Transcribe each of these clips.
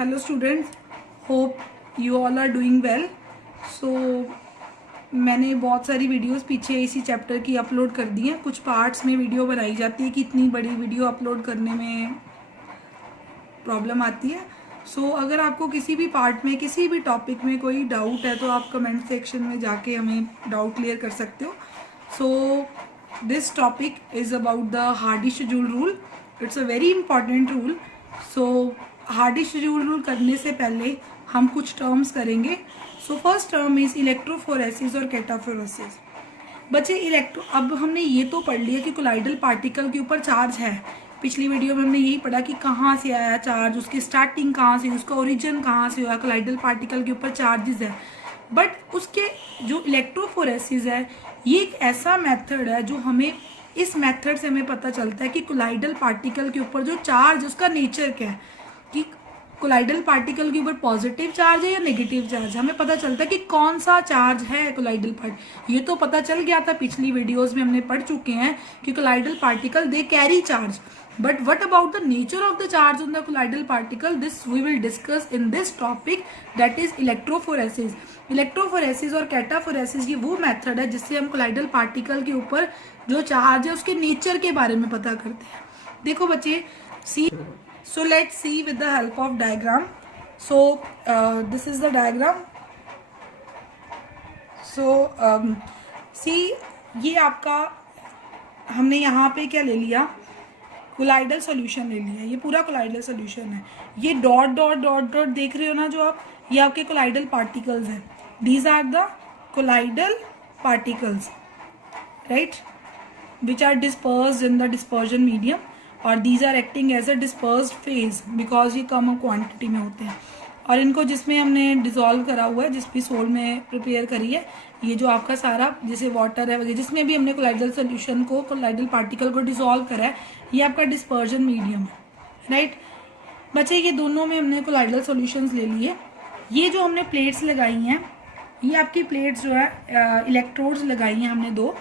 Hello students, hope you all are doing well. So मैंने बहुत सारी वीडियोस पीछे इसी चैप्टर की अपलोड कर दी हैं. कुछ पार्ट्स में वीडियो बनाई जाती है कि इतनी बड़ी वीडियो अपलोड करने में प्रॉब्लम आती है. सो अगर आपको किसी भी पार्ट में किसी भी टॉपिक में कोई डाउट है तो आप कमेंट सेक्शन में जाके हमें डाउट क्लियर कर सकते हो. So this topic is about the Hardy Schulze rule. It's a very important rule. So Hardy Schulze rule करने से पहले हम कुछ टर्म्स करेंगे. So first term is electrophoresis और कैटाफोरेसिस. बच्चे अब हमने ये तो पढ़ लिया कि कोलाइडल पार्टिकल के ऊपर चार्ज है. पिछली वीडियो में हमने यही पढ़ा कि कहाँ से आया चार्ज, उसकी स्टार्टिंग कहाँ से, उसका ओरिजिन कहाँ से हुआ. कोलाइडल पार्टिकल के ऊपर चार्जेस है. बट उसके जो इलेक्ट्रोफोरेसिस है ये एक ऐसा मेथड है जो हमें इस मेथड से हमें पता चलता है कि कोलाइडल पार्टिकल के ऊपर जो चार्ज उसका नेचर क्या है, कि कोलाइडल पार्टिकल के ऊपर पॉजिटिव चार्ज है या नेगेटिव चार्ज. हमें पता चलता है कि कौन सा चार्ज है कोलाइडल पार्टिकल. ये तो पता चल गया था, पिछली वीडियोस में हमने पढ़ चुके हैं कि colloidal particle they carry charge. But what about the nature of the charge on the colloidal particle, this we will discuss in this topic, that is electrophoresis. Electrophoresis और कैटाफोरेसिस ये वो मेथड है जिससे हम कोलाइडल पार्टिकल के ऊपर जो charge है उसके नेचर के बारे में पता करते हैं. देखो बच्चे, so let's see with the help of diagram. So this is the diagram. So see, ये आपका हमने यहाँ पे क्या ले लिया, कोलाइडल सॉल्यूशन ले लिया. ये पूरा कोलाइडल सॉल्यूशन है. ये डॉट डॉट डॉट डॉट देख रहे हो ना जो आप, ये आपके कोलाइडल पार्टिकल्स हैं. These are the colloidal particles, right, which are dispersed in the dispersion medium, और these are acting as a dispersed phase because ये कम क्वांटिटी में होते हैं. और इनको जिसमें हमने डिसॉल्व करा हुआ है, जिस भी सोल में प्रिपेयर करी है, ये जो आपका सारा जैसे वाटर है वगैरह जिसमें भी हमने कोलाइडल सोल्यूशन को, कोलाइडल पार्टिकल को डिसॉल्व करा है, ये आपका डिस्पर्जन मीडियम है, राइट. बच्चे ये दोनों में हमने कोलाइडल सोल्यूशंस ले लिए. ये जो हमने प्लेट्स लगाई हैं, ये आपकी प्लेट्स जो है इलेक्ट्रोड्स लगाई हैं हमने दो.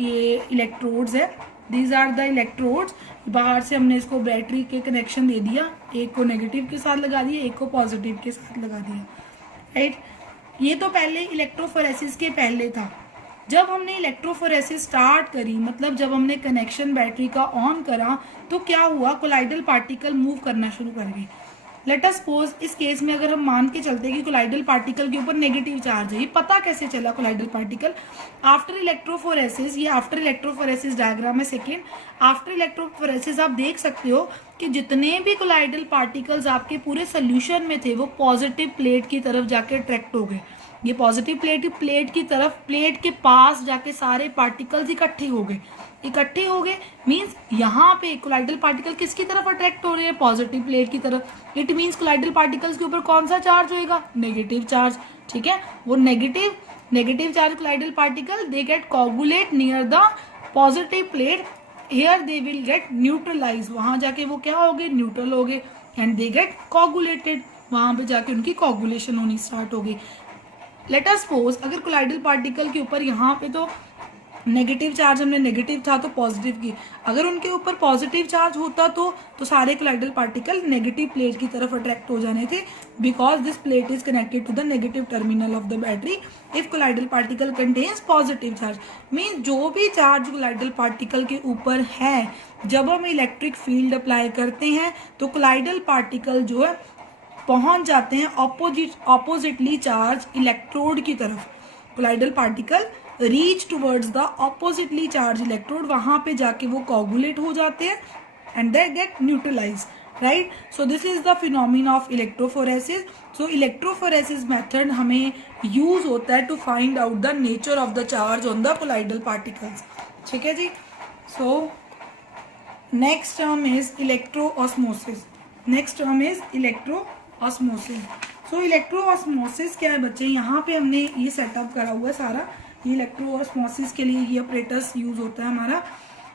ये इलेक्ट्रोड्स है, दीज आर द इलेक्ट्रोड्स. बाहर से हमने इसको बैटरी के कनेक्शन दे दिया, एक को नेगेटिव के साथ लगा दिया, एक को पॉजिटिव के साथ लगा दिया, राइट. ये तो पहले इलेक्ट्रोफोरेसिस के पहले था. जब हमने इलेक्ट्रोफोरेसिस स्टार्ट करी, मतलब जब हमने कनेक्शन बैटरी का ऑन करा, तो क्या हुआ, कोलाइडल पार्टिकल मूव करना शुरू कर गए. लेट अस सपोज इस केस में अगर हम मान के चलते हैं कि कोलाइडल पार्टिकल के ऊपर नेगेटिव चार्ज है. ये पता कैसे चला कोलाइडल पार्टिकल? After electrophoresis. ये आफ्टर इलेक्ट्रोफोरेसिस डायग्राम है सेकेंड. आफ्टर इलेक्ट्रोफोरेसिस आप देख सकते हो कि जितने भी कोलाइडल पार्टिकल्स आपके पूरे सोल्यूशन में थे वो पॉजिटिव प्लेट की तरफ जाके अट्रैक्ट हो गए. ये पॉजिटिव प्लेट की तरफ, प्लेट के पास जाके सारे पार्टिकल्स इकट्ठे हो गए. मीन्स यहाँ पे कोलाइडल पार्टिकल किसकी तरफ अट्रैक्ट हो रहे हैं? पॉजिटिव प्लेट की तरफ. इट मीन्स कोलाइडल पार्टिकल्स के ऊपर कौन सा चार्ज होएगा? Negative charge. ठीक है, वो negative charge colloidal particle they get coagulate near the positive plate. Here they will get neutralize. वहां जाके वो क्या हो गए? न्यूट्रल हो गए. And they get coagulated. वहां पे जाके उनकी कोगुलेशन होनी स्टार्ट हो गई. लेट अस सपोज अगर कोलाइडल पार्टिकल के ऊपर यहाँ पे तो नेगेटिव चार्ज हमने नेगेटिव था तो पॉजिटिव की, अगर उनके ऊपर पॉजिटिव चार्ज होता तो सारे कोलाइडल पार्टिकल नेगेटिव प्लेट की तरफ अट्रैक्ट हो जाने थे, because this plate is connected to the negative terminal of the battery if colloidal particle contains positive charge. Mean जो भी चार्ज कोलाइडल पार्टिकल के ऊपर है, जब हम इलेक्ट्रिक फील्ड अप्लाई करते हैं तो कोलाइडल पार्टिकल जो है पहुंच जाते हैं ऑपोजिटली चार्ज इलेक्ट्रोड की तरफ. Colloidal particle reach towards the oppositely charge electrode. वहां पे जाके वो कोगुलेट हो जाते हैं and they get neutralise, right. So this is the phenomena of electrophoresis. So electrophoresis method हमें यूज होता है to find out the nature of the charge on the colloidal particles. ठीक है जी. So next term is electroosmosis. So electroosmosis क्या है बच्चे? यहाँ पे हमने ये सेटअप करा हुआ है सारा. ये इलेक्ट्रोऑस्मोसिस के लिए ये ऑपरेटर्स यूज होता है हमारा.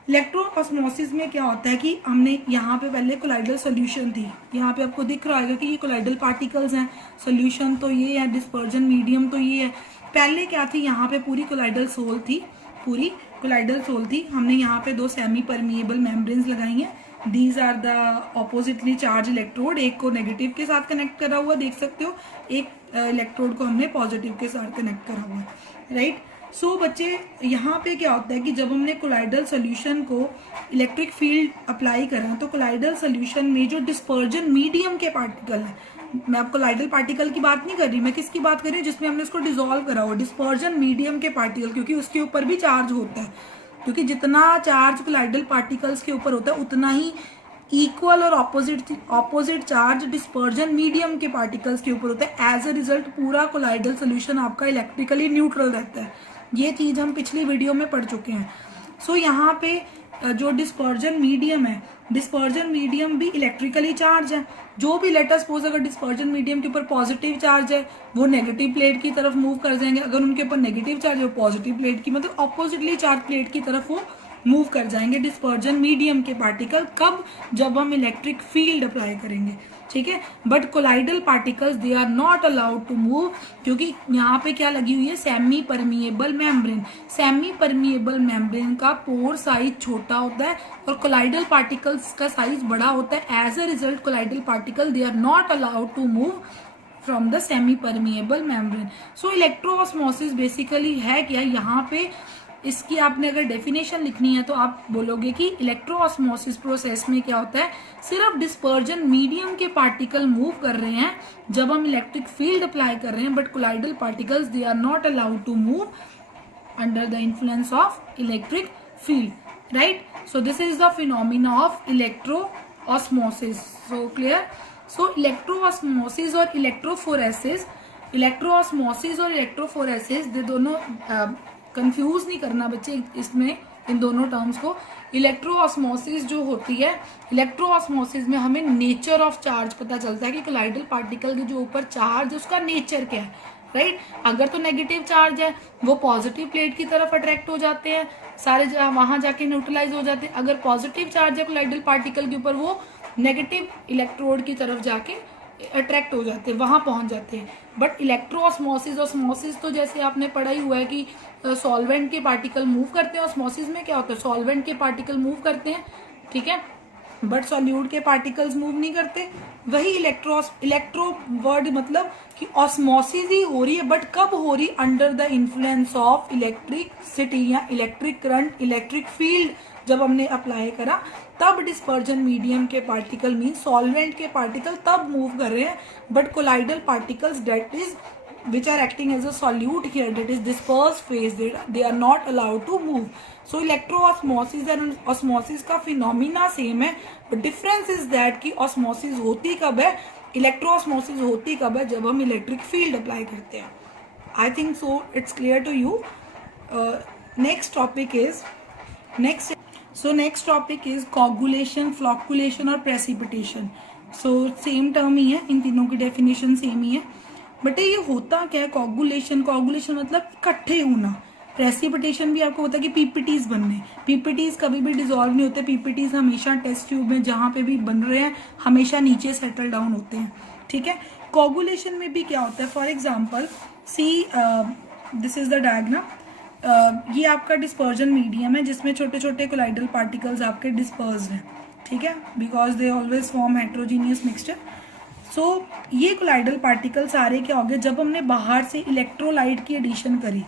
इलेक्ट्रोऑस्मोसिस में क्या होता है कि हमने यहाँ पे पहले कोलाइडल सोल्यूशन थी. यहाँ पे आपको दिख रहा है कि ये कोलाइडल पार्टिकल्स हैं. सोल्यूशन तो ये है, डिस्पर्जन मीडियम तो ये है. पहले क्या थी, यहाँ पे पूरी कोलाइडल सोल थी. हमने यहाँ पे दो सेमी परमिएबल मेम्ब्रेन्स लगाई हैं these are the oppositely charge electrode, एक को नेगेटिव के साथ कनेक्ट करा हुआ देख सकते हो, एक इलेक्ट्रोड को हमने पॉजिटिव के साथ कनेक्ट करा हुआ है, राइट। सो बच्चे यहाँ पे क्या होता है कि जब हमने कोलाइडल सोल्यूशन को इलेक्ट्रिक फील्ड अप्लाई करा तो कोलाइडल सोल्यूशन में जो डिस्पर्जन मीडियम के पार्टिकल है, मैं आपको कोलाइडल पार्टिकल की बात नहीं कर रही, मैं किसकी बात कर रही हूँ, जिसमें हमने उसको डिसॉल्व करा हुआ, डिस्पर्जन मीडियम के पार्टिकल, क्योंकि उसके ऊपर भी चार्ज होता है, क्योंकि जितना चार्ज कोलाइडल पार्टिकल्स के ऊपर होता है उतना ही इक्वल और ऑपोजिट चार्ज डिस्पर्जन मीडियम के पार्टिकल्स के ऊपर होता है। एज अ रिजल्ट पूरा कोलाइडल सोल्यूशन आपका इलेक्ट्रिकली न्यूट्रल रहता है। ये चीज हम पिछली वीडियो में पढ़ चुके हैं। सो यहाँ पे जो डिस्पर्जन मीडियम है, डिस्पर्जन मीडियम भी इलेक्ट्रिकली चार्ज है। जो भी लेटर सपोज अगर डिस्पर्जन मीडियम के ऊपर पॉजिटिव चार्ज है वो नेगेटिव प्लेट की तरफ मूव कर जाएंगे, अगर उनके ऊपर नेगेटिव चार्ज है वो पॉजिटिव प्लेट की, मतलब ऑपोजिटली चार्ज प्लेट की तरफ वो मूव कर जाएंगे डिस्पर्जन मीडियम के पार्टिकल। कब? जब हम इलेक्ट्रिक फील्ड अप्लाई करेंगे, ठीक है। But colloidal particles they are not allowed to move, क्योंकि यहाँ पे क्या लगी हुई है, semi permeable membrane. Semi permeable membrane का पोर साइज छोटा होता है और कोलाइडल पार्टिकल्स का साइज बड़ा होता है। As a result colloidal particle they are not allowed to move from the semi permeable membrane. So electroosmosis basically है क्या, यहाँ पे इसकी आपने अगर डेफिनेशन लिखनी है तो आप बोलोगे कि इलेक्ट्रोऑस्मोसिस प्रोसेस में क्या होता है, सिर्फ डिस्पर्जन मीडियम के पार्टिकल मूव कर रहे हैं जब हम इलेक्ट्रिक फील्ड अप्लाई कर रहे हैं, but colloidal particles they are not allowed to move under the influence of electric field, right. So this is the phenomena of electroosmosis. So clear. So electroosmosis और electrophoresis, इलेक्ट्रोऑस्मोसिस और electrophoresis दे दोनों confuse नहीं करना बच्चे इसमें, इन दोनों टर्म्स को। इलेक्ट्रोऑस्मोसिस जो होती है, इलेक्ट्रोऑस्मोसिस में हमें नेचर ऑफ चार्ज पता चलता है कि कोलाइडल पार्टिकल के जो ऊपर चार्ज है उसका नेचर क्या है, राइट। अगर तो नेगेटिव चार्ज है वो पॉजिटिव प्लेट की तरफ अट्रैक्ट हो जाते हैं, सारे वहां जाके न्यूट्रलाइज हो जाते हैं। अगर पॉजिटिव चार्ज है कोलाइडल पार्टिकल के ऊपर वो नेगेटिव इलेक्ट्रोड की तरफ जाके अट्रैक्ट हो जाते हैं, वहां पहुंच जाते हैं। बट इलेक्ट्रोऑस्मोसिस, ऑस्मोसिस तो जैसे आपने पढ़ा ही हुआ है कि सॉल्वेंट के पार्टिकल मूव करते हैं, ऑस्मोसिस में क्या होता है, सॉल्वेंट के पार्टिकल मूव करते हैं, ठीक है, बट सॉल्यूट के पार्टिकल्स मूव नहीं करते। वही इलेक्ट्रो वर्ड मतलब कि ऑस्मोसिस ही हो रही है, बट कब हो रही, under the influence of electricity या इलेक्ट्रिक करंट, इलेक्ट्रिक फील्ड जब हमने अप्लाई करा तब डिस्पर्जन मीडियम के पार्टिकल मीन सॉल्वेंट के पार्टिकल तब मूव कर रहे हैं, but colloidal particles that is which are acting as a solute here, that is dispersed phase, they are not allowed to move. So electroosmosis and osmosis का phenomena same है, but difference is that कि osmosis होती कब है, electroosmosis होती कब है, जब हम electric field apply करते हैं। I think so it's clear to you. Next topic is next topic is coagulation, flocculation और precipitation. So same term ही है, इन तीनों की definition same ही है। बट ये होता क्या है, कोगुलेशन, कोगुलेशन मतलब इकट्ठे होना। प्रेसिपिटेशन भी आपको होता है कि पीपीटीज बनने, पीपीटीज कभी भी डिसॉल्व नहीं होते, पीपीटीज हमेशा टेस्ट ट्यूब में जहाँ पे भी बन रहे हैं हमेशा नीचे सेटल डाउन होते हैं, ठीक है। कोगुलेशन में भी क्या होता है, for example see this is the diagram, ये आपका डिस्पर्जन मीडियम है जिसमें छोटे छोटे कोलाइडल पार्टिकल्स आपके डिस्पर्स्ड हैं, ठीक है, because they always form heterogeneous mixture. So ये कोलाइडल पार्टिकल सारे क्या हो गए, जब हमने बाहर से इलेक्ट्रोलाइट की एडिशन करी,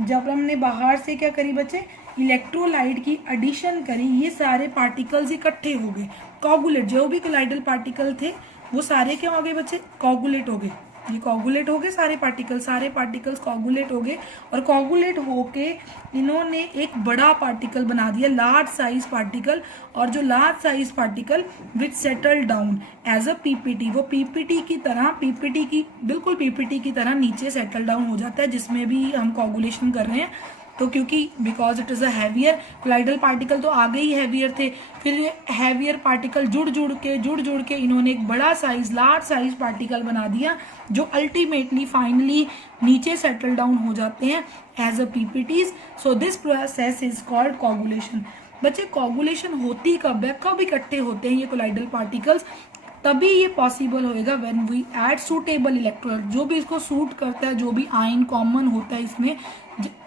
जब हमने बाहर से क्या करी बच्चे, इलेक्ट्रोलाइट की एडिशन करी, ये सारे पार्टिकल्स इकट्ठे हो गए, कोगुलेट, जो भी कोलाइडल पार्टिकल थे वो सारे क्या हो गए बच्चे, कोगुलेट हो गए। ये कोगुलेट हो गए सारे पार्टिकल्स कोगुलेट हो गए, और कोगुलेट होके इन्होंने एक बड़ा पार्टिकल बना दिया, लार्ज साइज पार्टिकल, और जो large size particle which settle down as a PPT, वो पीपीटी की बिल्कुल पीपीटी की तरह नीचे सेटल डाउन हो जाता है जिसमें भी हम कोगुलेशन कर रहे हैं। तो क्योंकि because it is a heavier, colloidal particle तो आगे ही हैवियर थे, फिर ये हैवियर पार्टिकल जुड़ जुड़ के इन्होंने एक बड़ा साइज, लार्ज साइज पार्टिकल बना दिया जो अल्टीमेटली फाइनली नीचे सेटल डाउन हो जाते हैं as a PPTs. So this process is called coagulation. बच्चे कोगुलेशन होती कब है, कब इकट्ठे होते हैं ये कोलाइडल पार्टिकल्स, तभी ये पॉसिबल होएगा when we add suitable electrolyte, जो भी इसको सूट करता है, जो भी आयन कॉमन होता है इसमें,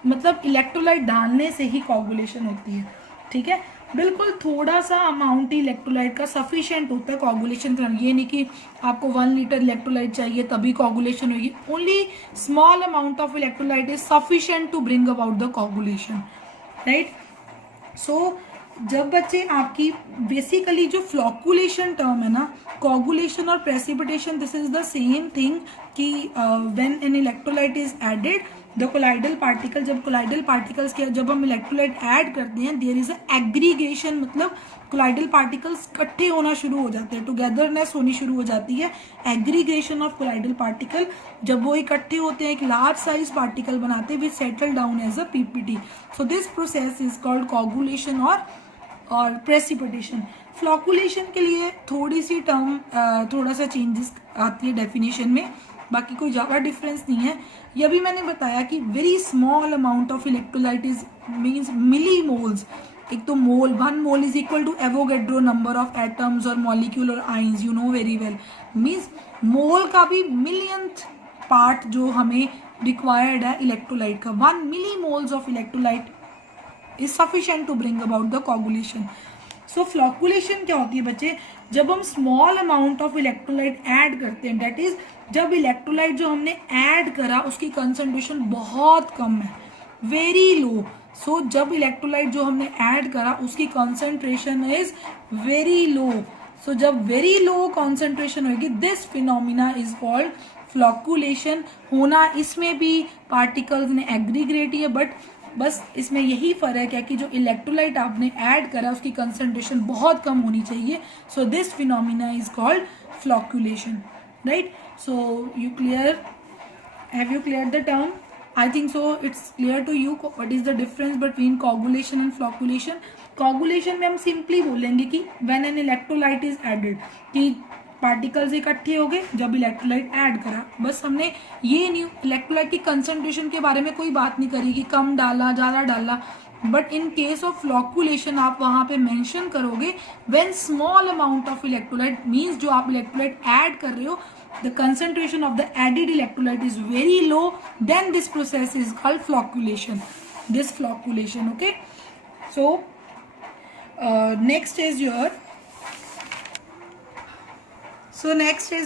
मतलब इलेक्ट्रोलाइट डालने से ही कोगुलेशन होती है, ठीक है। बिल्कुल थोड़ा सा अमाउंट ही इलेक्ट्रोलाइट का सफिशिएंट होता है कोगुलेशन करने। ये नहीं कि आपको 1 लीटर इलेक्ट्रोलाइट चाहिए तभी कोगुलेशन होगी। Only small amount of electrolyte is sufficient to bring about the coagulation, right. So जब बच्चे आपकी बेसिकली जो फ्लॉकुलेशन टर्म है ना, कोगुलेशन और precipitation this is the same thing कि when an electrolyte is added the colloidal particle, जब colloidal particles के जब हम इलेक्ट्रोलाइट ऐड करते हैं देयर इज अ एग्रीगेशन, मतलब कोलाइडल पार्टिकल्स इकट्ठे होना शुरू हो जाते हैं, टुगेदरनेस होनी शुरू हो जाती है, एग्रीगेशन ऑफ कोलाइडल पार्टिकल। जब वो इकट्ठे होते हैं एक लार्ज साइज पार्टिकल बनाते हैं which settle down as a PPT. So this process is called coagulation और प्रेसिपिटेशन। फ्लॉकुलेशन के लिए थोड़ी सी टर्म थोड़ा सा चेंजेस आती है डेफिनेशन में, बाकी कोई ज़्यादा डिफरेंस नहीं है। यह भी मैंने बताया कि very small amount of electrolyte is means millimoles. एक तो mole, 1 mole is equal to Avogadro number of atoms और मॉलिक्यूल और ions, you know very well. Means mole का भी मिलियंथ पार्ट जो हमें रिक्वायर्ड है इलेक्ट्रोलाइट का, 1 millimoles of electrolyte is sufficient to bring about the coagulation. So flocculation क्या होती है बच्चे, जब हम small amount of electrolyte add करते हैं, दैट इज जब इलेक्ट्रोलाइट जो हमने ऐड करा उसकी कंसंट्रेशन बहुत कम है, वेरी लो। सो जब इलेक्ट्रोलाइट जो हमने ऐड करा उसकी कंसंट्रेशन इज वेरी लो, सो जब वेरी लो कंसंट्रेशन होगी this phenomena is called flocculation. होना इसमें भी पार्टिकल्स ने एग्रीगेट ही है, बट बस इसमें यही फर्क है कि जो इलेक्ट्रोलाइट आपने ऐड करा उसकी कंसंट्रेशन बहुत कम होनी चाहिए। So this phenomena is called flocculation, right. So you clear, have you clear the term? I think so it's clear to you what is the difference between coagulation and flocculation. Coagulation में हम simply बोलेंगे कि when an electrolyte is added, कि particles इकट्ठे हो गए जब electrolyte add करा, बस हमने ये न्यू इलेक्ट्रोलाइट की कंसंट्रेशन के बारे में कोई बात नहीं करी कि कम डाला ज़्यादा डाला, but in case of flocculation आप वहाँ पे मेंशन करोगे when small amount of electrolyte, means जो आप इलेक्ट्रोलाइट ऐड कर रहे हो the concentration of the added electrolyte is very low, then this process is called flocculation, this flocculation, okay. So next is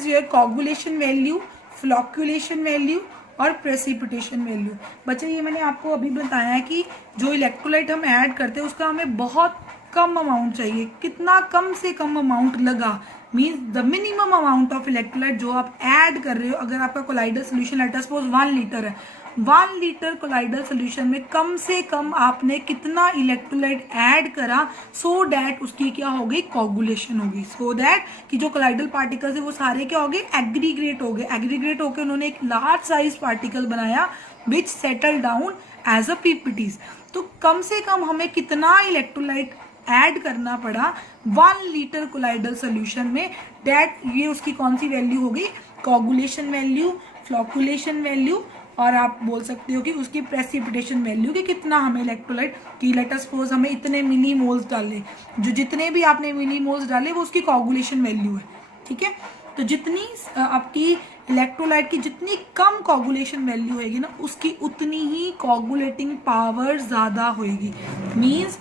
your coagulation value, flocculation value और precipitation value. बच्चे ये मैंने आपको अभी बताया है कि जो इलेक्ट्रोलाइट हम ऐड करते हैं उसका हमें बहुत कम अमाउंट चाहिए। कितना कम से कम अमाउंट लगा, means the minimum amount of electrolyte जो आप ऐड कर रहे हो। अगर आपका colloidal solution late us suppose 1 litre है, 1 लीटर कोलाइडल सोल्यूशन में कम से कम आपने कितना इलेक्ट्रोलाइट ऐड करा सो डैट उसकी क्या होगी, कोगुलेशन होगी। सो डैट कि जो कोलाइडल पार्टिकल्स है वो सारे क्या हो गए, एग्रीगेट हो गए। एग्रीगेट होकर उन्होंने एक लार्ज साइज पार्टिकल बनाया which settle down as a PPTs. तो कम से कम हमें कितना इलेक्ट्रोलाइट ऐड करना पड़ा 1 लीटर कोलाइडल सोल्यूशन में, डैट ये उसकी कौन सी वैल्यू होगी, कोगुलेशन वैल्यू, फ्लॉकुलेशन वैल्यू, और आप बोल सकते हो कि उसकी प्रेसिपिटेशन वैल्यू कि कितना हमें इलेक्ट्रोलाइट की लेट अस सपोज हमें इतने मिली मोल्स डाले, जो जितने भी आपने मिली मोल्स डाले वो उसकी कोगुलेशन वैल्यू है, ठीक है। तो जितनी आपकी इलेक्ट्रोलाइट की जितनी कम कोगुलेशन वैल्यू होगी ना उसकी उतनी ही कोगुलेटिंग पावर ज़्यादा होगी। Means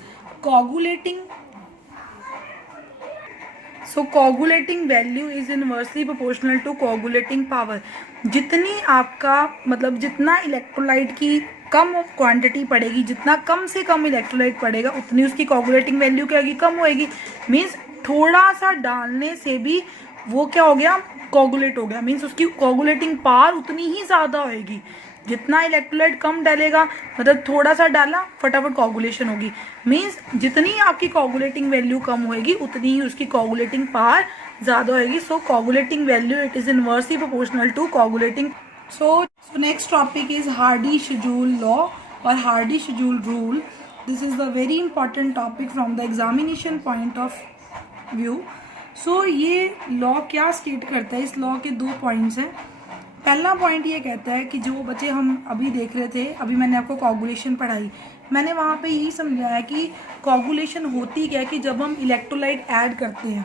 coagulating value is inversely proportional to coagulating power। जितनी आपका मतलब जितना इलेक्ट्रोलाइट की कम क्वांटिटी पड़ेगी, जितना कम से कम इलेक्ट्रोलाइट पड़ेगा उतनी उसकी कोगुलेटिंग वैल्यू क्या होगी, कम होएगी। मीन्स थोड़ा सा डालने से भी वो क्या हो गया, कोगुलेट हो गया। मीन्स उसकी कोगुलेटिंग पावर उतनी ही ज़्यादा होएगी। जितना इलेक्ट्रोलाइट कम डालेगा मतलब थोड़ा सा डाला फटाफट कोगुलेशन होगी। मीन्स जितनी आपकी कोगुलेटिंग वैल्यू कम होएगी उतनी ही उसकी कोगुलेटिंग पावर ज़्यादा होएगी। So coagulating value it is inversely proportional to coagulating. So next topic is Hardy Schulze law और Hardy Schulze rule. This is the very important topic from the examination point of view. So ये law क्या state करता है, इस law के 2 points हैं। पहला point ये कहता है कि जो बच्चे हम अभी देख रहे थे, अभी मैंने आपको कोगुलेशन पढ़ाई, मैंने वहाँ पे यही समझाया कि कोगुलेशन होती क्या है कि जब हम इलेक्ट्रोलाइट ऐड करते हैं।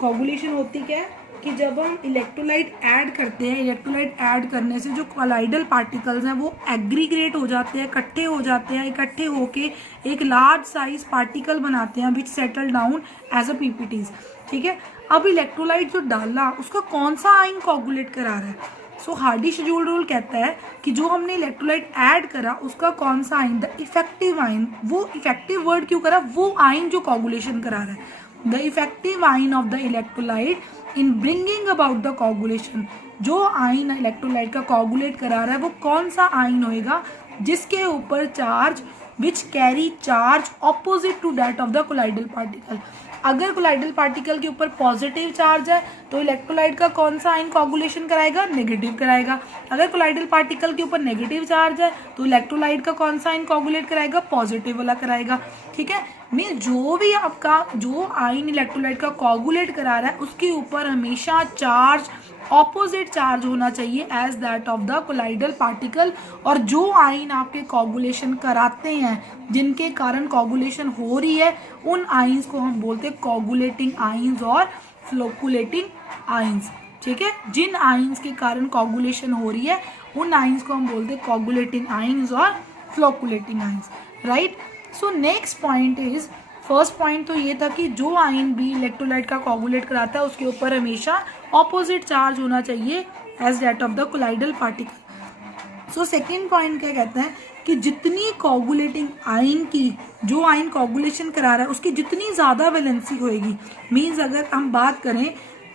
कोगुलेशन होती क्या है, कि जब हम इलेक्ट्रोलाइट ऐड करते हैं, इलेक्ट्रोलाइट ऐड करने से जो कोलाइडल पार्टिकल्स हैं वो एग्रीगेट हो जाते हैं, इकट्ठे हो जाते हैं, इकट्ठे होके एक लार्ज साइज पार्टिकल बनाते हैं which settle down as a PPTs. ठीक है, अब इलेक्ट्रोलाइट जो डाला उसका कौन सा आयन कोगुलेट करा रहा है? सो हार्डी-शेड्यूल रूल कहता है कि जो हमने इलेक्ट्रोलाइट ऐड करा उसका कौन सा आयन, द इफेक्टिव आयन, वो इफेक्टिव वर्ड क्यों करा, वो आयन जो कोगुलेशन करा रहा है, the effective ion of the electrolyte in bringing about the coagulation, जो आयन इलेक्ट्रोलाइट का कोगुलेट करा रहा है वो कौन सा आयन होएगा जिसके ऊपर charge which carry charge opposite to that of the colloidal particle. अगर कोलाइडल पार्टिकल के ऊपर पॉजिटिव चार्ज है तो इलेक्ट्रोलाइट का कौन सा आयन कोगुलेशन कराएगा, नेगेटिव कराएगा। अगर कोलाइडल पार्टिकल के ऊपर नेगेटिव चार्ज है तो इलेक्ट्रोलाइट का कौन सा आयन कोगुलेट कराएगा, पॉजिटिव वाला कराएगा। ठीक है, मैं जो भी आपका जो आयन इलेक्ट्रोलाइट का कोगुलेट करा रहा है उसके ऊपर हमेशा चार्ज ऑपोजिट चार्ज होना चाहिए as that of the colloidal particle. और जो आयन आपके कोगुलेशन कराते हैं, जिनके कारण कोगुलेशन हो रही है, उन आयंस को हम बोलते हैं कोगुलेटिंग आयंस और फ्लोकुलेटिंग आयंस। ठीक है, जिन आयंस के कारण कोगुलेशन हो रही है उन आयंस को हम बोलते हैं कोगुलेटिंग आयंस और फ्लोकुलेटिंग ions. Right, so next point is, first point तो ये था कि जो आयन भी इलेक्ट्रोलाइट का कोगुलेट कराता है उसके ऊपर हमेशा ऑपोजिट चार्ज होना चाहिए as that of the colloidal particle. So second point क्या कहते हैं कि जितनी कोगुलेटिंग आयन की, जो आयन कोगुलेशन करा रहा है उसकी जितनी ज़्यादा वैलेंसी होएगी, मीन्स अगर हम बात करें,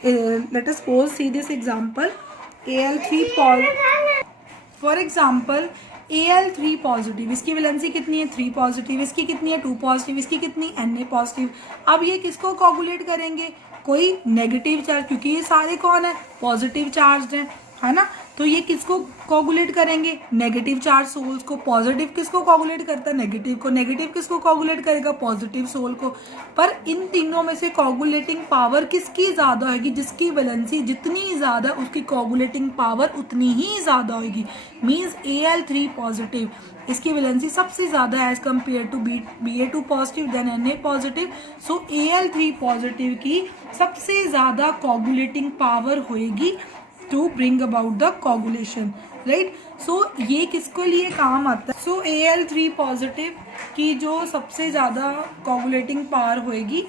late us suppose see this example, Al3 for example Al3 positive, इसकी वैलेंसी कितनी है 3 पॉजिटिव, इसकी कितनी है 2 पॉजिटिव, इसकी कितनी Na पॉजिटिव। अब ये किसको कोगुलेट करेंगे, कोई नेगेटिव चार्ज, क्योंकि ये सारे कौन है, पॉजिटिव चार्ज हैं, है ना, तो ये किसको कोगुलेट करेंगे, नेगेटिव चार्ज सोल्स को। पॉजिटिव किसको कोगुलेट करता है, नेगेटिव को। नेगेटिव किसको कोगुलेट करेगा, पॉजिटिव सोल को। पर इन तीनों में से कोगुलेटिंग पावर किसकी ज़्यादा होगी, जिसकी वैलेंसी जितनी ज़्यादा उसकी कोगुलेटिंग पावर उतनी ही ज़्यादा होगी। मीन्स Al3 पॉजिटिव, इसकी वैलेंसी सबसे ज़्यादा है as compare to Ba2 positive than Na positive. So Al3 positive की सबसे ज़्यादा कोगुलेटिंग पावर होएगी to bring about the coagulation. Right, so ये किसके लिए काम आता है, सो Al3 पॉजिटिव की जो सबसे ज़्यादा कोगुलेटिंग पावर होएगी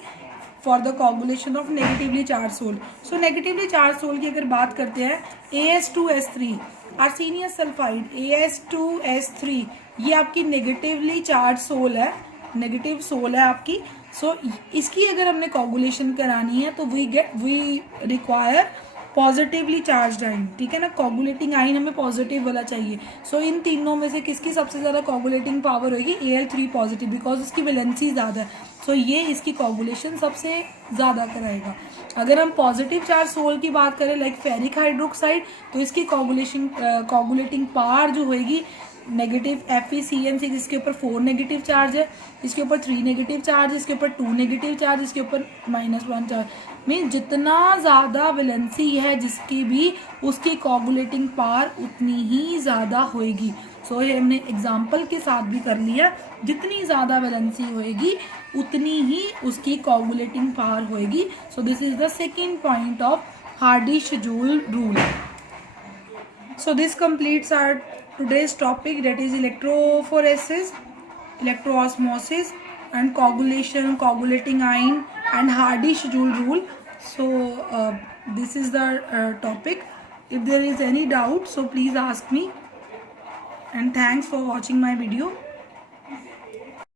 for the coagulation of negatively charge sol. So negatively charge sol की अगर बात करते हैं, As2S3 आर्सेनियस सल्फाइड, As2S3 ये आपकी नेगेटिवली चार्ज सोल है, नेगेटिव सोल है आपकी। सो इसकी अगर हमने कोगुलेशन करानी है तो we require positively charge ion. ठीक है ना, कोगुलेटिंग आयन हमें पॉजिटिव वाला चाहिए। सो इन तीनों में से किसकी सबसे ज़्यादा कोगुलेटिंग पावर होगी, Al3 पॉजिटिव, बिकॉज उसकी वैलेंसी ज़्यादा है। सो ये इसकी कोगुलेशन सबसे ज़्यादा कराएगा। अगर हम पॉजिटिव चार्ज सोल की बात करें लाइक फेरिक हाइड्रोक्साइड, तो इसकी कोगुलेटिंग पावर जो होगी नेगेटिव FeCN6, इसके ऊपर 4 नेगेटिव चार्ज है, इसके ऊपर 3 नेगेटिव चार्ज, इसके ऊपर 2 नेगेटिव चार्ज, इसके ऊपर -1 चार्ज। मीन जितना ज़्यादा वैलेंसी है जिसकी भी, उसकी कोगुलेटिंग पावर उतनी ही ज़्यादा होएगी। सो ये हमने एग्जाम्पल के साथ भी कर लिया, जितनी ज़्यादा वैलेंसी होएगी उतनी ही उसकी कोगुलेटिंग पावर होएगी। सो this is the second point of Hardy-schedule rule. So this completes our today's topic, that is electrophoresis, electroosmosis and coagulation, coagulating ion and Hardy-Schedule rule. So this is the topic. If there is any doubt, so please ask me, and thanks for watching my video.